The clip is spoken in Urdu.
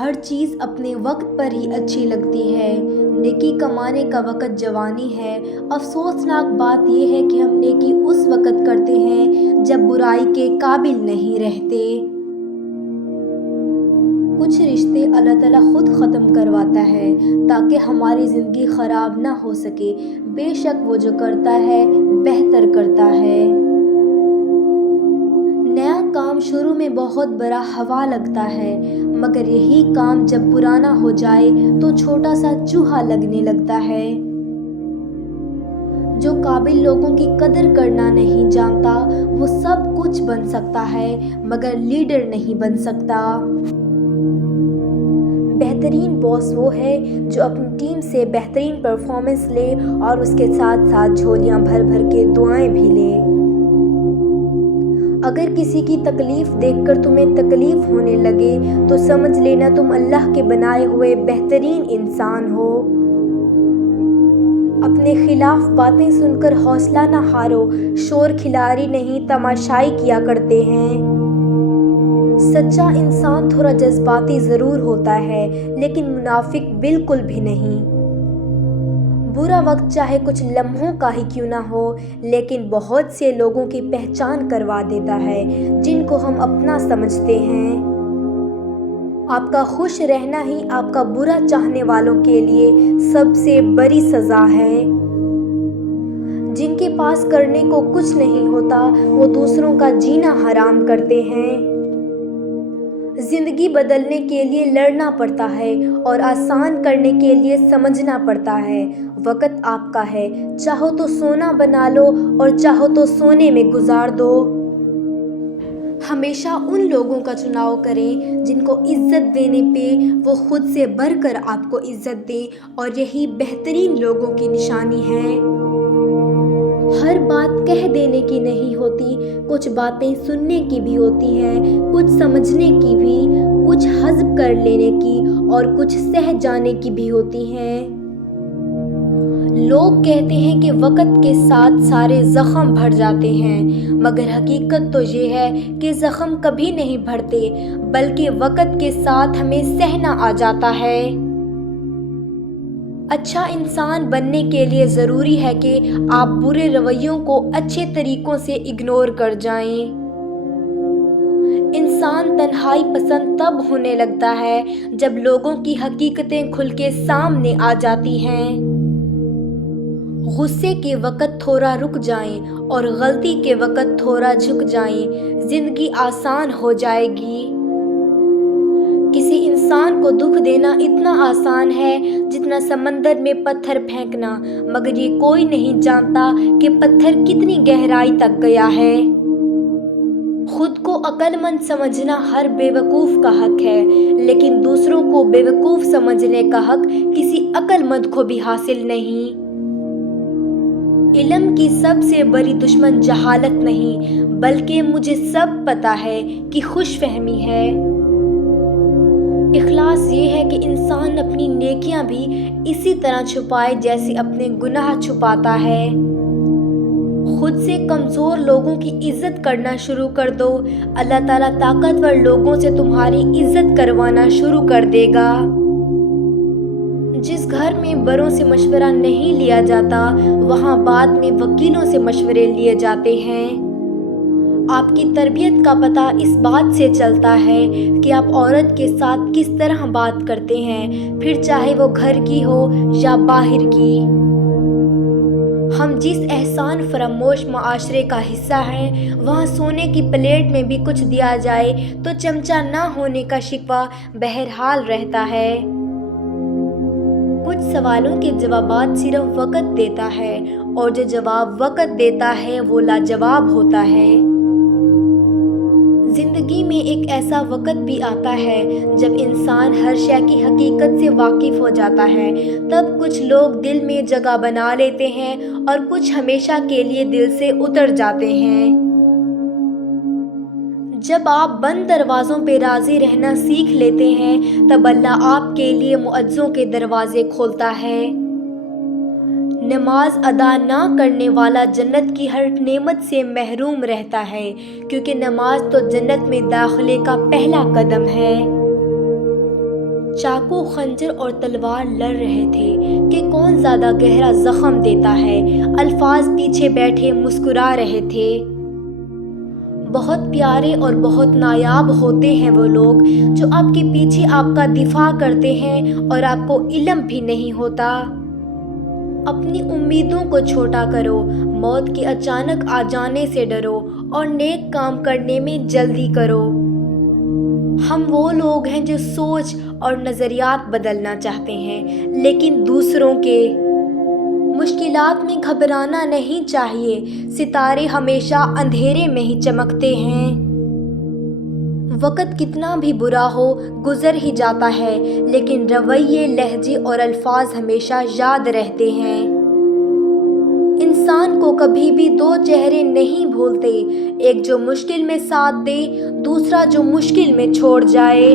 ہر چیز اپنے وقت پر ہی اچھی لگتی ہے۔ نیکی کمانے کا وقت جوانی ہے۔ افسوسناک بات یہ ہے کہ ہم نیکی اس وقت کرتے ہیں جب برائی کے قابل نہیں رہتے۔ کچھ رشتے اللہ تعالیٰ خود ختم کرواتا ہے تاکہ ہماری زندگی خراب نہ ہو سکے۔ بے شک وہ جو کرتا ہے بہتر کرتا ہے۔ نیا کام شروع میں بہت بڑا ہوا لگتا ہے، مگر یہی کام جب پرانا ہو جائے تو چھوٹا سا چوہا لگنے لگتا ہے۔ جو قابل لوگوں کی قدر کرنا نہیں جانتا وہ سب کچھ بن سکتا ہے مگر لیڈر نہیں بن سکتا۔ بہترین باس وہ ہے جو اپنی ٹیم سے بہترین پرفارمنس لے اور اس کے ساتھ ساتھ جھولیاں بھر بھر کے دعائیں بھی لے۔ اگر کسی کی تکلیف دیکھ کر تمہیں تکلیف ہونے لگے تو سمجھ لینا تم اللہ کے بنائے ہوئے بہترین انسان ہو۔ اپنے خلاف باتیں سن کر حوصلہ نہ ہارو، شور کھلاڑی نہیں تماشائی کیا کرتے ہیں۔ سچا انسان تھوڑا جذباتی ضرور ہوتا ہے لیکن منافق بالکل بھی نہیں۔ برا وقت چاہے کچھ لمحوں کا ہی کیوں نہ ہو لیکن بہت سے لوگوں کی پہچان کروا دیتا ہے جن کو ہم اپنا سمجھتے ہیں۔ آپ کا خوش رہنا ہی آپ کا برا چاہنے والوں کے لیے سب سے بڑی سزا ہے۔ جن کے پاس کرنے کو کچھ نہیں ہوتا وہ دوسروں کا جینا حرام کرتے ہیں۔ زندگی بدلنے کے لیے لڑنا پڑتا ہے اور آسان کرنے کے لیے سمجھنا پڑتا ہے۔ وقت آپ کا ہے، چاہو تو سونا بنا لو اور چاہو تو سونے میں گزار دو۔ ہمیشہ ان لوگوں کا چناؤ کریں جن کو عزت دینے پہ وہ خود سے بڑھ کر آپ کو عزت دیں اور یہی بہترین لوگوں کی نشانی ہے۔ ہر بات کہہ دینے کی نہیں ہوتی، کچھ باتیں سننے کی بھی ہوتی ہیں، کچھ سمجھنے کی بھی، کچھ ہضم کر لینے کی اور کچھ سہ جانے کی بھی ہوتی ہیں۔ لوگ کہتے ہیں کہ وقت کے ساتھ سارے زخم بھر جاتے ہیں، مگر حقیقت تو یہ ہے کہ زخم کبھی نہیں بھرتے بلکہ وقت کے ساتھ ہمیں سہنا آ جاتا ہے۔ اچھا انسان بننے کے لیے ضروری ہے کہ آپ برے رویوں کو اچھے طریقوں سے اگنور کر جائیں۔ انسان تنہائی پسند تب ہونے لگتا ہے جب لوگوں کی حقیقتیں کھل کے سامنے آ جاتی ہیں۔ غصے کے وقت تھوڑا رک جائیں اور غلطی کے وقت تھوڑا جھک جائیں، زندگی آسان ہو جائے گی۔ کسی انسان کو دکھ دینا اتنا آسان ہے جتنا سمندر میں پتھر پھینکنا، مگر یہ کوئی نہیں جانتا کہ پتھر کتنی گہرائی تک گیا ہے۔ خود کو عقل مند سمجھنا ہر بے وقوف کا حق ہے، لیکن دوسروں کو بے وقوف سمجھنے کا حق کسی عقل مند کو بھی حاصل نہیں۔ علم کی سب سے بڑی دشمن جہالت نہیں بلکہ مجھے سب پتہ ہے کہ خوش فہمی ہے۔ اخلاص یہ ہے کہ انسان اپنی نیکیاں بھی اسی طرح چھپائے جیسے اپنے گناہ چھپاتا ہے۔ خود سے کمزور لوگوں کی عزت کرنا شروع کر دو، اللہ تعالیٰ طاقتور لوگوں سے تمہاری عزت کروانا شروع کر دے گا۔ جس گھر میں بڑوں سے مشورہ نہیں لیا جاتا وہاں بعد میں وکیلوں سے مشورے لیے جاتے ہیں۔ آپ کی تربیت کا پتہ اس بات سے چلتا ہے کہ آپ عورت کے ساتھ کس طرح بات کرتے ہیں، پھر چاہے وہ گھر کی ہو یا باہر کی۔ ہم جس احسان فراموش معاشرے کا حصہ ہیں وہاں سونے کی پلیٹ میں بھی کچھ دیا جائے تو چمچہ نہ ہونے کا شکوہ بہرحال رہتا ہے۔ کچھ سوالوں کے جوابات صرف وقت دیتا ہے اور جو جواب وقت دیتا ہے وہ لاجواب ہوتا ہے۔ زندگی میں ایک ایسا وقت بھی آتا ہے جب انسان ہر شے کی حقیقت سے واقف ہو جاتا ہے، تب کچھ لوگ دل میں جگہ بنا لیتے ہیں اور کچھ ہمیشہ کے لیے دل سے اتر جاتے ہیں۔ جب آپ بند دروازوں پہ راضی رہنا سیکھ لیتے ہیں تب اللہ آپ کے لیے معجزوں کے دروازے کھولتا ہے۔ نماز ادا نہ کرنے والا جنت کی ہر نعمت سے محروم رہتا ہے، کیونکہ نماز تو جنت میں داخلے کا پہلا قدم ہے۔ چاقو، خنجر اور تلوار لڑ رہے تھے کہ کون زیادہ گہرا زخم دیتا ہے۔ الفاظ پیچھے بیٹھے مسکرا رہے تھے۔ بہت پیارے اور بہت نایاب ہوتے ہیں وہ لوگ جو آپ کے پیچھے آپ کا دفاع کرتے ہیں اور آپ کو علم بھی نہیں ہوتا۔ اپنی امیدوں کو چھوٹا کرو، موت کے اچانک آ جانے سے ڈرو اور نیک کام کرنے میں جلدی کرو۔ ہم وہ لوگ ہیں جو سوچ اور نظریات بدلنا چاہتے ہیں، لیکن دوسروں کے۔ مشکلات میں گھبرانا نہیں چاہیے، ستارے ہمیشہ اندھیرے میں ہی چمکتے ہیں۔ وقت کتنا بھی برا ہو گزر ہی جاتا ہے، لیکن رویے، لہجے اور الفاظ ہمیشہ یاد رہتے ہیں۔ انسان کو کبھی بھی دو چہرے نہیں بھولتے، ایک جو مشکل میں ساتھ دے، دوسرا جو مشکل میں چھوڑ جائے۔